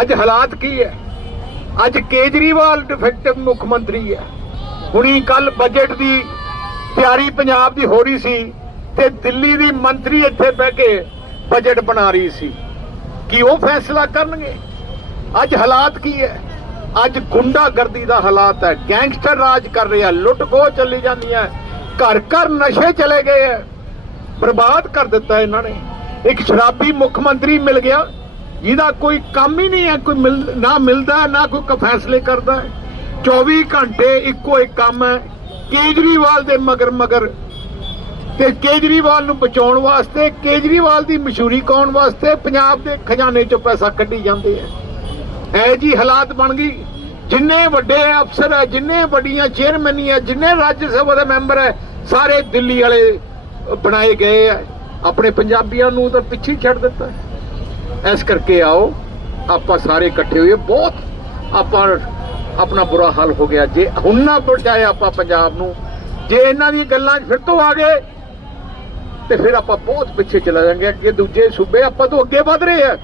ਅੱਜ ਹਾਲਾਤ ਕੀ ਹੈ? ਅੱਜ ਕੇਜਰੀਵਾਲ ਡਿਫੈਕਟਿਵ ਮੁੱਖ ਮੰਤਰੀ ਹੈ। ਹੁਣੀ ਕੱਲ ਬਜਟ ਦੀ ਤਿਆਰੀ ਪੰਜਾਬ ਦੀ ਹੋ ਰਹੀ ਸੀ ਤੇ ਦਿੱਲੀ ਦੀ ਮੰਤਰੀ ਇੱਥੇ ਬਹਿ ਕੇ ਬਜਟ ਬਣਾ ਰਹੀ ਸੀ। ਕੀ ਉਹ ਫੈਸਲਾ ਕਰਨਗੇ? ਅੱਜ ਹਾਲਾਤ ਕੀ ਹੈ? ਅੱਜ ਗੁੰਡਾਗਰਦੀ ਦਾ ਹਾਲਾਤ ਹੈ। ਗੈਂਗਸਟਰ ਰਾਜ ਕਰ ਰਿਹਾ ਲੁੱਟ ਖੋਹ ਚੱਲੀ ਜਾਂਦੀ ਹੈ। ਘਰ ਘਰ ਨਸ਼ੇ ਚਲੇ ਗਏ ਹੈ। ਬਰਬਾਦ ਕਰ ਦਿੱਤਾ ਇਹਨਾਂ ਨੇ। ਇੱਕ ਸ਼ਰਾਬੀ ਮੁੱਖ ਮੰਤਰੀ ਮਿਲ ਗਿਆ। ਜਿਹਦਾ ਕੋਈ ਕੰਮ ਹੀ ਨਹੀਂ ਹੈ, ਕੋਈ ਮਿਲ- ਨਾ ਮਿਲਦਾ, ਨਾ ਕੋਈ ਫੈਸਲੇ ਕਰਦਾ ਹੈ। 24 ਘੰਟੇ ਇੱਕੋ ਇੱਕ ਕੰਮ ਹੈ, ਕੇਜਰੀਵਾਲ ਦੇ ਮਗਰ ਮਗਰ। ਤੇ ਕੇਜਰੀਵਾਲ ਨੂੰ ਬਚਾਉਣ ਵਾਸਤੇ, ਕੇਜਰੀਵਾਲ ਦੀ ਮਸ਼ਹੂਰੀ ਕਰਾਉਣ ਵਾਸਤੇ? ਪੰਜਾਬ ਦੇ ਖਜ਼ਾਨੇ ਚੋਂ ਪੈਸਾ ਕੱਢੀ ਜਾਂਦੇ ਆ ਐ ਜੀ ਹਾਲਾਤ ਬਣ ਗਈ। ਜਿੰਨੇ ਵੱਡੇ ਅਫਸਰ ਹੈ, ਜਿੰਨੇ ਵੱਡੀਆਂ ਚੇਅਰਮੈਨੀਆਂ ਜਿੰਨੇ ਰਾਜ ਸਭਾ ਦੇ ਮੈਂਬਰ ਹੈ, ਸਾਰੇ ਦਿੱਲੀ ਵਾਲੇ ਬਣਾਏ ਗਏ ਆ ਆਪਣੇ ਪੰਜਾਬੀਆਂ ਨੂੰ ਤਾਂ ਪਿੱਛੇ ਛੱਡ ਦਿੱਤਾ ਇਸ ਕਰਕੇ ਆਓ, ਆਪਾਂ ਸਾਰੇ ਇਕੱਠੇ ਹੋਈਏ। ਬਹੁਤ ਆਪਾਂ ਆਪਣਾ ਬੁਰਾ ਹਾਲ ਹੋ ਗਿਆ। ਜੇ ਹੁਣ ਨਾ ਬਚਾਏ ਆਪਾਂ ਪੰਜਾਬ ਨੂੰ, ਜੇ ਇਹਨਾਂ ਦੀ ਗੱਲਾਂ 'ਚ ਫਿਰ ਤੋਂ ਆ ਗਏ, ਤੇ ਫਿਰ ਆਪਾਂ ਬਹੁਤ ਪਿੱਛੇ ਚਲਾ ਜਾਵਾਂਗੇ ਅੱਗੇ ਦੂਜੇ ਸੂਬੇ ਆਪਾਂ ਤੋਂ ਅੱਗੇ ਵਧ ਰਹੇ ਆ।